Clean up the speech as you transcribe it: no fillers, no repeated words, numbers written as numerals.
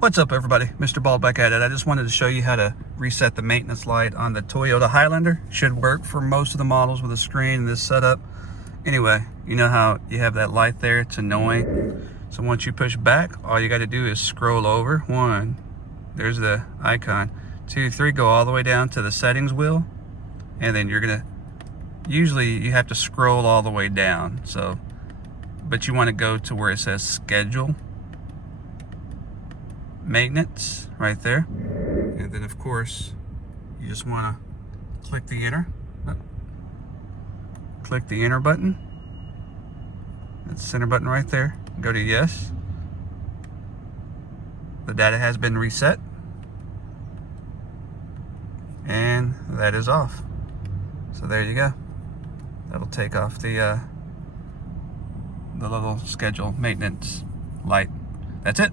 What's up, everybody? Mr. Bald back at it. I just wanted to show you how to reset the maintenance light on the Toyota Highlander. Should work for most of the models with a screen and this setup. Anyway, you know how you have that light there? It's annoying. So once you push back, all you got to do is scroll over. 1, there's the icon. 2, 3, go all the way down to the settings wheel. And then you're going to, usually you have to scroll all the way down. But you want to go to where it says schedule maintenance right there, and then of course you just want to click the enter button. That's the center button right there. Go to yes. The data has been reset, and that is off. So there you go. That'll take off the little schedule maintenance light. That's it.